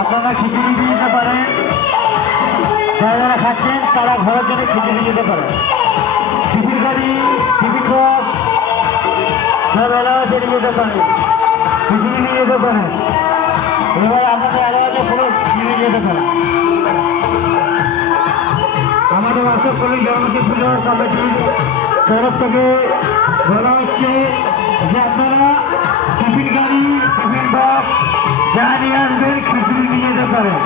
আপনারা খিচুড়ি দিয়ে যেতে পারেন, যারা যারা খাচ্ছেন তারা ঘরের জন্য খিচুড়ি যেতে পারেন। টিফিন গাড়ি, টিফিন বক্স সব এলাকা চলে যেতে পারে, খিচুড়ি নিয়ে যেতে পারেন। এবার আমাদের এলাকাতে পুরো নিয়ে যেতে পারেন। আমাদের আশা করি জগন্নাথ পুজোর কমিটির তরফ থেকে বলা হচ্ছে যে আপনারা টিফিন গাড়ি, টিফিন বক্স যা নিয়ে আসবেন খিচুড়ি নিয়ে যেতে পারেন।